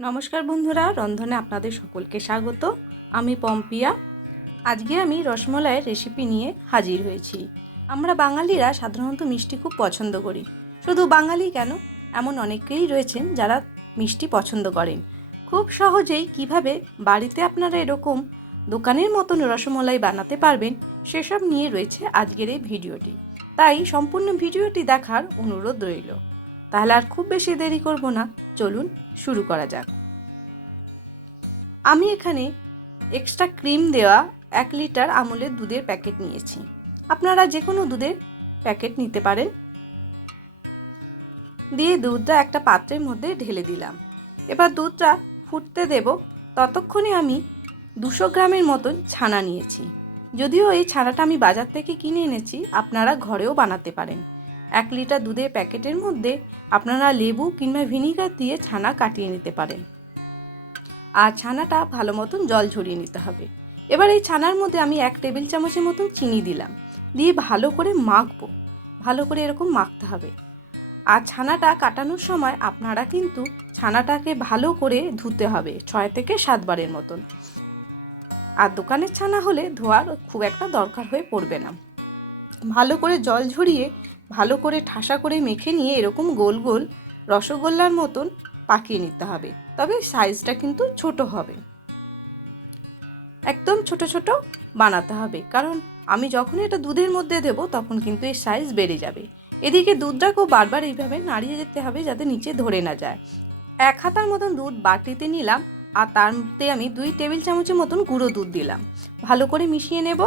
নমস্কার বন্ধুরা, রন্ধনে আপনাদের সকলকে স্বাগত। আমি পম্পিয়া। আজকে আমি রসমলাইয়ের রেসিপি নিয়ে হাজির হয়েছি। আমরা বাঙালিরা সাধারণত মিষ্টি খুব পছন্দ করি। শুধু বাঙালি কেন? এমন অনেকেই রয়েছেন যারা মিষ্টি পছন্দ করেন। খুব সহজেই কীভাবে বাড়িতে আপনারা এরকম দোকানের মতন রসমলাই বানাতে পারবেন, সেসব নিয়ে রয়েছে আজকের এই ভিডিওটি। তাই সম্পূর্ণ ভিডিওটি দেখার অনুরোধ রইল। তাহলে আর খুব বেশি দেরি করব না। চলুন শুরু করা যাক। আমি এখানে এক্সট্রা ক্রিম দেওয়া এক লিটার আমুলের দুধের প্যাকেট নিয়েছি। আপনারা যে কোনো দুধের প্যাকেট নিতে পারেন। দিয়ে দুধটা একটা পাত্রের মধ্যে ঢেলে দিলাম। এবার দুধটা ফুটতে দেব। ততক্ষণে আমি দুশো গ্রামের মতন ছানা নিয়েছি। যদিও এই ছানাটা আমি বাজার থেকে কিনে এনেছি, আপনারা ঘরেও বানাতে পারেন। এক লিটার দুধের প্যাকেটের মধ্যে আপনারা লেবু কিংবা ভিনিগার দিয়ে ছানা কাটিয়ে নিতে পারেন। আর ছানাটা ভালো মতন জল ঝরিয়ে নিতে হবে। এবার এই ছানার মধ্যে আমি এক টেবিল চামচের মতন চিনি দিলাম। দিয়ে ভালো করে মাখবো। ভালো করে এরকম মাখতে হবে। আর ছানাটা কাটানোর সময় আপনারা কিন্তু ছানাটাকে ভালো করে ধুতে হবে ছয় থেকে সাতবারের মতন। আর দোকানের ছানা হলে ধোয়ার খুব একটা দরকার হয়ে পড়বে না। ভালো করে জল ঝরিয়ে ভালো করে ঠাসা করে মেখে নিয়ে এরকম গোল গোল রসগোল্লার মতন পাকিয়ে নিতে হবে। তবে সাইজটা কিন্তু ছোট হবে। একদম ছোট ছোট বানাতে হবে। কারণ আমি যখন এটা দুধের মধ্যে দেব, তখন কিন্তু এর সাইজ বেড়ে যাবে। এদিকে দুধটাকেও বারবার এইভাবে নাড়িয়ে যেতে হবে যাতে নিচে ধরে না যায়। এক হাতার মতন দুধ বাটিতে নিলাম আর তার মধ্যে আমি দুই টেবিল চামচের মতন গুঁড়ো দুধ দিলাম। ভালো করে মিশিয়ে নেব,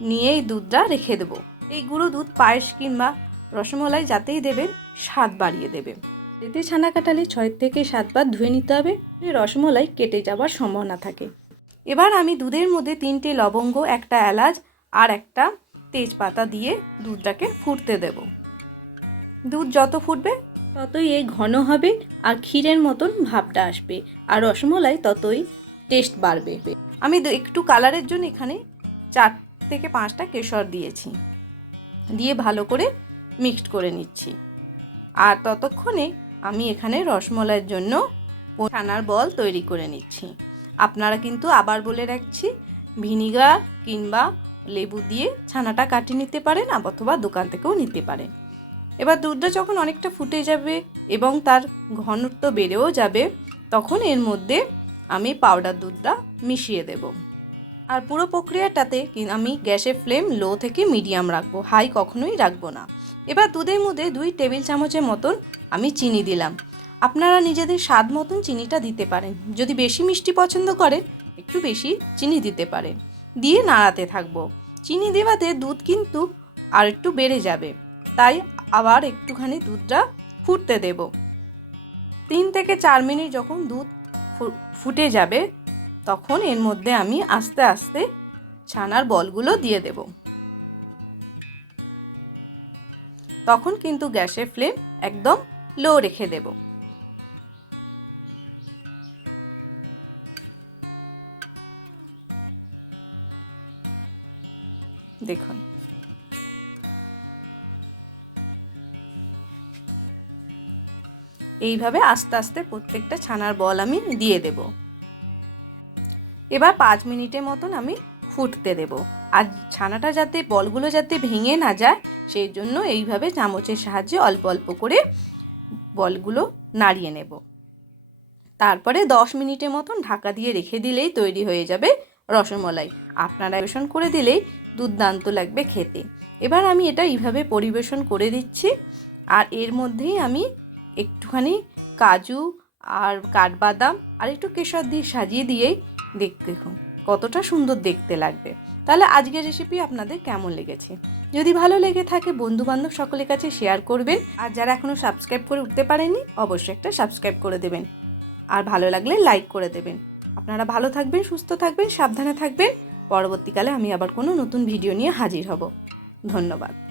নিয়ে এই দুধটা রেখে দেবো। এই গুঁড়ো দুধ পায়েস কিংবা রসমলাই যাতেই দেবেন স্বাদ বাড়িয়ে দেবে। এতে ছানা কাটালে ছয় থেকে সাতবার ধুয়ে নিতে হবে রসমলাই কেটে যাওয়ার সম্ভাবনা থাকে। এবার আমি দুধের মধ্যে তিনটে লবঙ্গ একটা এলাচ আর একটা তেজপাতা দিয়ে দুধটাকে ফুটতে দেব। দুধ যত ফুটবে ততই এই ঘন হবে আর ক্ষীরের মতন ভাবটা আসবে আর রসমলাই ততই টেস্ট বাড়বে। আমি একটু কালারের জন্য এখানে চার থেকে পাঁচটা কেশর দিয়েছি। দিয়ে ভালো করে মিক্সড করে নিচ্ছি। আর ততক্ষণে আমি এখানে রসমলাইয়ের জন্য ছানার বল তৈরি করে নিচ্ছি। আপনারা কিন্তু আবার বলে রাখছি, ভিনিগার কিংবা লেবু দিয়ে ছানাটা কাটিয়ে নিতে পারেন অথবা দোকান থেকেও নিতে পারেন। এবার দুধটা যখন অনেকটা ফুটে যাবে এবং তার ঘনত্ব বেড়েও যাবে, তখন এর মধ্যে আমি পাউডার দুধটা মিশিয়ে দেব। আর পুরো প্রক্রিয়াটাতে আমি গ্যাসের ফ্লেম লো থেকে মিডিয়াম রাখব হাই কখনোই রাখব না। এবার দুধের মধ্যে দুই টেবিল চামচের মতন আমি চিনি দিলাম। আপনারা নিজেদের স্বাদ মতন চিনিটা দিতে পারেন। যদি বেশি মিষ্টি পছন্দ করেন, একটু বেশি চিনি দিতে পারেন। দিয়ে নাড়াতে থাকব। চিনি দেওয়াতে দুধ কিন্তু আর একটু বেড়ে যাবে। তাই আবার একটুখানি দুধটা ফুটতে দেব। তিন থেকে চার মিনিট যখন দুধ ফুটে যাবে, তখন এর মধ্যে আমি আস্তে আস্তে ছানার বলগুলো দিয়ে দেব। তখন কিন্তু গ্যাসের ফ্লেম একদম লো রেখে দেব। দেখুন। এইভাবে আস্তে আস্তে প্রত্যেকটা ছানার বল আমি দিয়ে দেব। এবার পাঁচ মিনিটের মতন আমি ফুটতে দেব। আর ছানাটা যাতে, বলগুলো যাতে ভেঙে না যায়, সেই জন্য এইভাবে চামচের সাহায্যে অল্প অল্প করে বলগুলো নাড়িয়ে নেব। তারপরে দশ মিনিটের মতন ঢাকা দিয়ে রেখে দিলেই তৈরি হয়ে যাবে রসমালাই। আপনারা পরিবেশন করে দিলেই দুর্দান্ত লাগবে খেতে। এবার আমি এটা এইভাবে পরিবেশন করে দিচ্ছি আর এর মধ্যেই আমি একটুখানি কাজু আর কাঠবাদাম আর একটু কেশর দিয়ে সাজিয়ে দিয়েই দেখ দেখুন কতটা সুন্দর দেখতে লাগবে। তাহলে আজকের রেসিপি আপনাদের কেমন লেগেছে? যদি ভালো লেগে থাকে বন্ধু বান্ধব সকলের কাছে শেয়ার করবেন। আর যারা এখনও সাবস্ক্রাইব করে উঠতে পারেনি অবশ্যই একটা সাবস্ক্রাইব করে দেবেন। আর ভালো লাগলে লাইক করে দেবেন। আপনারা ভালো থাকবেন, সুস্থ থাকবেন, সাবধানে থাকবেন। পরবর্তীকালে আমি আবার কোনো নতুন ভিডিও নিয়ে হাজির হব। ধন্যবাদ।